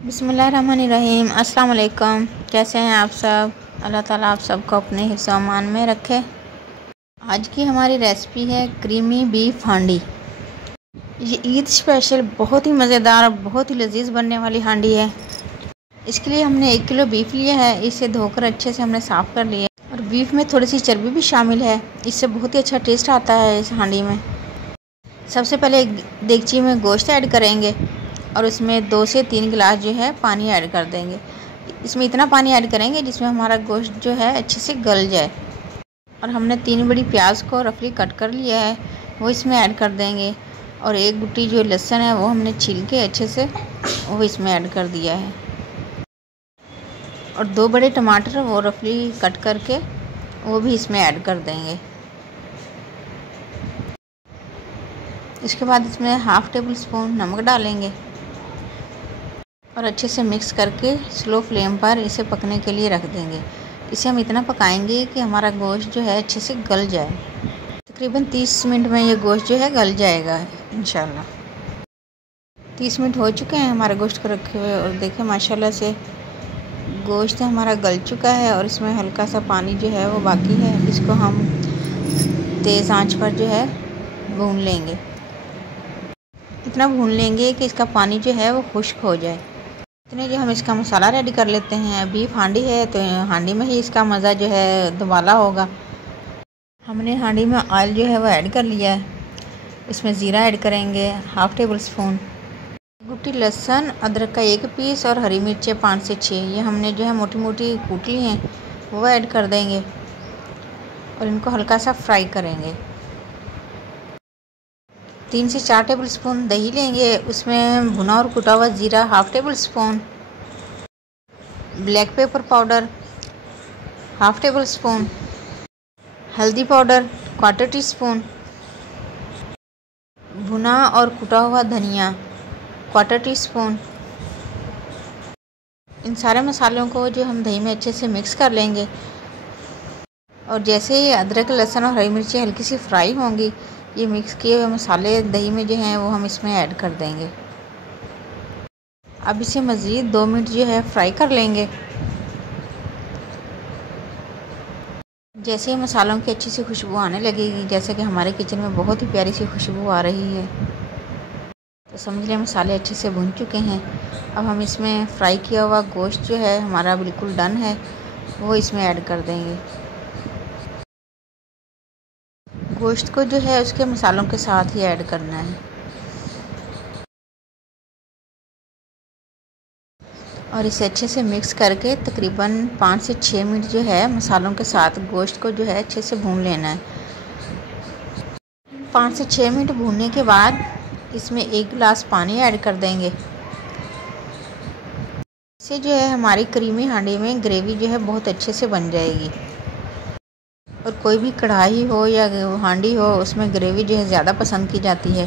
बिस्मिल्लाहिर्रहमानिर्रहीम। अस्सलाम वालेकुम। कैसे हैं आप सब? अल्लाह ताला आप सबको अपने हिफ्ज़ अमान में रखे। आज की हमारी रेसिपी है क्रीमी बीफ हांडी। ये ईद स्पेशल बहुत ही मज़ेदार और बहुत ही लजीज बनने वाली हांडी है। इसके लिए हमने 1 किलो बीफ लिया है। इसे धोकर अच्छे से हमने साफ़ कर लिया और बीफ में थोड़ी सी चर्बी भी शामिल है। इससे बहुत ही अच्छा टेस्ट आता है इस हांडी में। सबसे पहले एक देगची में गोश्त ऐड करेंगे और उसमें 2 से 3 गिलास जो है पानी ऐड कर देंगे। इसमें इतना पानी ऐड करेंगे जिसमें हमारा गोश्त जो है अच्छे से गल जाए। और हमने 3 बड़ी प्याज को रफली कट कर लिया है, वो इसमें ऐड कर देंगे। और 1 गुट्टी जो लहसुन है वो हमने छील के अच्छे से वो इसमें ऐड कर दिया है। और 2 बड़े टमाटर वो रफली कट करके वो भी इसमें ऐड कर देंगे। इसके बाद इसमें 1/2 टेबल स्पून नमक डालेंगे और अच्छे से मिक्स करके स्लो फ्लेम पर इसे पकने के लिए रख देंगे। इसे हम इतना पकाएंगे कि हमारा गोश्त जो है अच्छे से गल जाए। तकरीबन 30 मिनट में ये गोश्त जो है गल जाएगा इंशाल्लाह। 30 मिनट हो चुके हैं हमारे गोश्त को रखे हुए और देखें माशाल्लाह से गोश्त हमारा गल चुका है और इसमें हल्का सा पानी जो है वो बाकी है। इसको हम तेज़ आंच पर जो है भून लेंगे। इतना भून लेंगे कि इसका पानी जो है वो खुश्क हो जाए। इतने जो हम इसका मसाला रेडी कर लेते हैं। बीफ हांडी है तो हांडी में ही इसका मज़ा जो है दुबाला होगा। हमने हांडी में ऑयल जो है वो ऐड कर लिया है। इसमें ज़ीरा ऐड करेंगे 1/2 टेबल स्पून, गुट्टी लहसुन, अदरक का 1 पीस और हरी मिर्चें 5 से 6 ये हमने जो है मोटी मोटी कूट ली हैं वो ऐड कर देंगे और इनको हल्का सा फ्राई करेंगे। 3 से 4 टेबल स्पून दही लेंगे, उसमें भुना और कुटा हुआ ज़ीरा 1/2 table spoon, black pepper powder 1/2 table spoon, हल्दी पाउडर 1/4 टीस्पून, भुना और कुटा हुआ धनिया 1/4 टीस्पून। इन सारे मसालों को जो हम दही में अच्छे से मिक्स कर लेंगे और जैसे ही अदरक लहसुन और हरी मिर्ची हल्की सी फ्राई होंगी ये मिक्स किए हुए मसाले दही में जो हैं वो हम इसमें ऐड कर देंगे। अब इसे मज़ीद 2 मिनट जो है फ्राई कर लेंगे। जैसे ही मसालों की अच्छी सी खुशबू आने लगेगी, जैसे कि हमारे किचन में बहुत ही प्यारी सी खुशबू आ रही है, तो समझ लें मसाले अच्छे से भुन चुके हैं। अब हम इसमें फ्राई किया हुआ गोश्त जो है हमारा बिल्कुल डन है वो इसमें ऐड कर देंगे। गोश्त को जो है उसके मसालों के साथ ही ऐड करना है और इसे अच्छे से मिक्स करके तकरीबन 5 से 6 मिनट जो है मसालों के साथ गोश्त को जो है अच्छे से भून लेना है। 5 से 6 मिनट भूनने के बाद इसमें 1 गिलास पानी ऐड कर देंगे। इससे जो है हमारी क्रीमी हांडी में ग्रेवी जो है बहुत अच्छे से बन जाएगी। और कोई भी कढ़ाई हो या हांडी हो उसमें ग्रेवी जो है ज़्यादा पसंद की जाती है।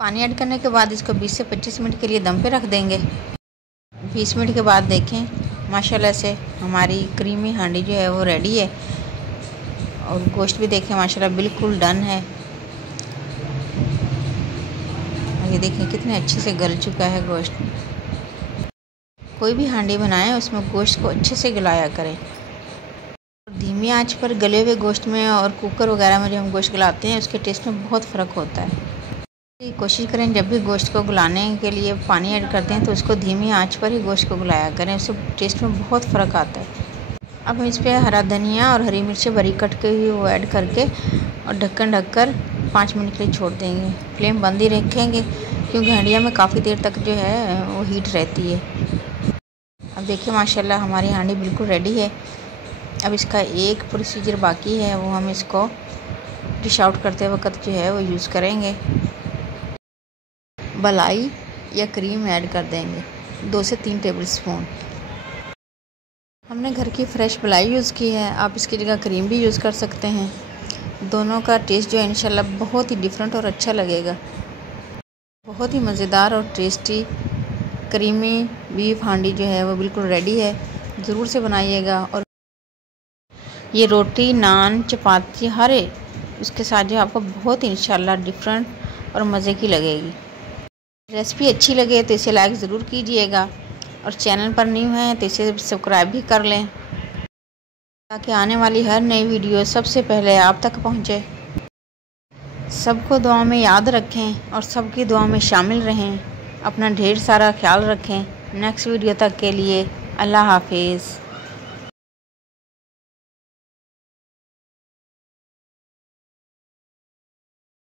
पानी ऐड करने के बाद इसको 20 से 25 मिनट के लिए दम पे रख देंगे। 20 मिनट के बाद देखें माशाल्लाह से हमारी क्रीमी हांडी जो है वो रेडी है और गोश्त भी देखें माशाल्लाह बिल्कुल डन है। और ये देखें कितने अच्छे से गल चुका है गोश्त। कोई भी हांडी बनाएं उसमें गोश्त को अच्छे से गलाया करें। धीमी आंच पर गले हुए गोश्त में और कुकर वगैरह में जो हम गोश्त गलाते हैं उसके टेस्ट में बहुत फ़र्क होता है। कोशिश करें जब भी गोश्त को गलाने के लिए पानी ऐड करते हैं तो उसको धीमी आंच पर ही गोश्त को गलाया करें, उससे टेस्ट में बहुत फ़र्क आता है। अब हम इस पर हरा धनिया और हरी मिर्चें बारीक कट के हुई वो ऐड करके और ढक्कन ढककर 5 मिनट के लिए छोड़ देंगे। फ्लेम बंद ही रखेंगे क्योंकि हांडिया में काफ़ी देर तक जो है वो हीट रहती है। अब देखिए माशाल्लाह हमारी हांडी बिल्कुल रेडी है। अब इसका एक प्रोसीजर बाकी है, वो हम इसको डिश आउट करते वक्त जो है वो यूज़ करेंगे। मलाई या क्रीम ऐड कर देंगे 2 से 3 टेबल स्पून। हमने घर की फ्रेश मलाई यूज़ की है, आप इसकी जगह क्रीम भी यूज़ कर सकते हैं। दोनों का टेस्ट जो है इंशाल्लाह बहुत ही डिफरेंट और अच्छा लगेगा। बहुत ही मज़ेदार और टेस्टी क्रीमी बीफ हांडी जो है वो बिल्कुल रेडी है। ज़रूर से बनाइएगा और ये रोटी, नान, चपाती हर उसके साथ जो आपको बहुत ही इंशाल्लाह डिफरेंट और मज़े की लगेगी। रेसिपी अच्छी लगे तो इसे लाइक ज़रूर कीजिएगा और चैनल पर न्यू हैं तो इसे सब्सक्राइब भी कर लें ताकि आने वाली हर नई वीडियो सबसे पहले आप तक पहुंचे। सबको दुआ में याद रखें और सबकी दुआ में शामिल रहें। अपना ढेर सारा ख्याल रखें। नेक्स्ट वीडियो तक के लिए अल्लाह हाफिज़।